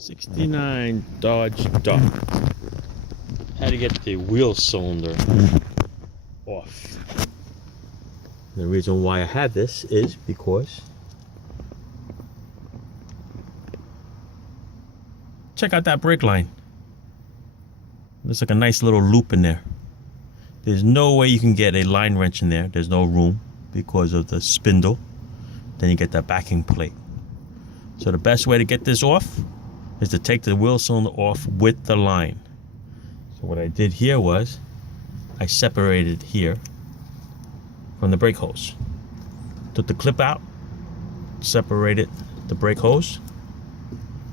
69 Dodge Dart. Had to get the wheel cylinder off. The reason why I have this is because check out that brake line. There's like a nice little loop in there. There's no way you can get a line wrench in there. There's no room because of the spindle. Then you get that backing plate. So the best way to get this off is to take the wheel cylinder off with the line. So what I did here was I separated here from the brake hose. Took the clip out, separated the brake hose,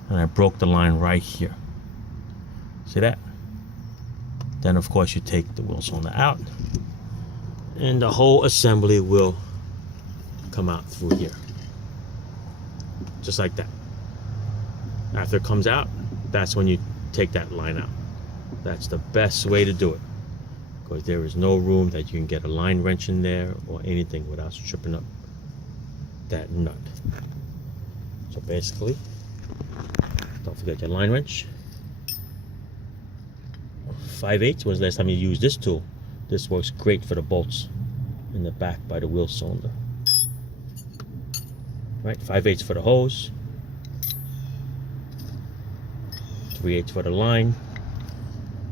and I broke the line right here. See that? Then of course you take the wheel cylinder out and the whole assembly will come out through here. Just like that. After it comes out, that's when you take that line out. That's the best way to do it, because there is no room that you can get a line wrench in there or anything without stripping up that nut. So basically, don't forget your line wrench. 5/8 was the last time you used this tool. This works great for the bolts in the back by the wheel cylinder. Right, 5/8 for the hose, 3/8 for the line.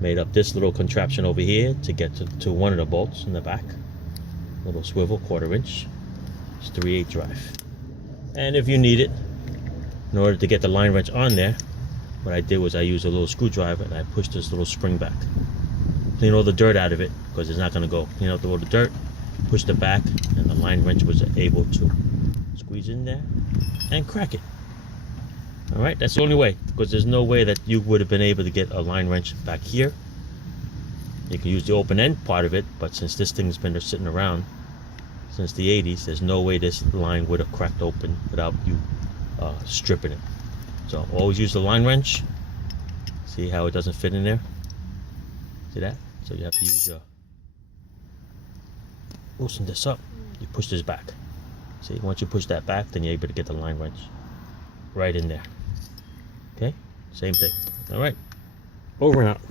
Made up this little contraption over here to get to one of the bolts in the back. Little swivel, 1/4 inch. It's 3/8 drive. And if you need it, in order to get the line wrench on there, what I did was I used a little screwdriver and I pushed this little spring back. Clean all the dirt out of it, because it's not going to go. Clean out all the dirt, pushed it back, and the line wrench was able to squeeze in there and crack it. Alright, that's the only way, because there's no way that you would have been able to get a line wrench back here. You can use the open end part of it, but since this thing's been sitting around since the 80s, there's no way this line would have cracked open without you stripping it. So always use the line wrench. See how it doesn't fit in there? See that? So you have to use your, loosen this up, you push this back. See, once you push that back, then you're able to get the line wrench right in there. Okay, same thing. All right, over and out.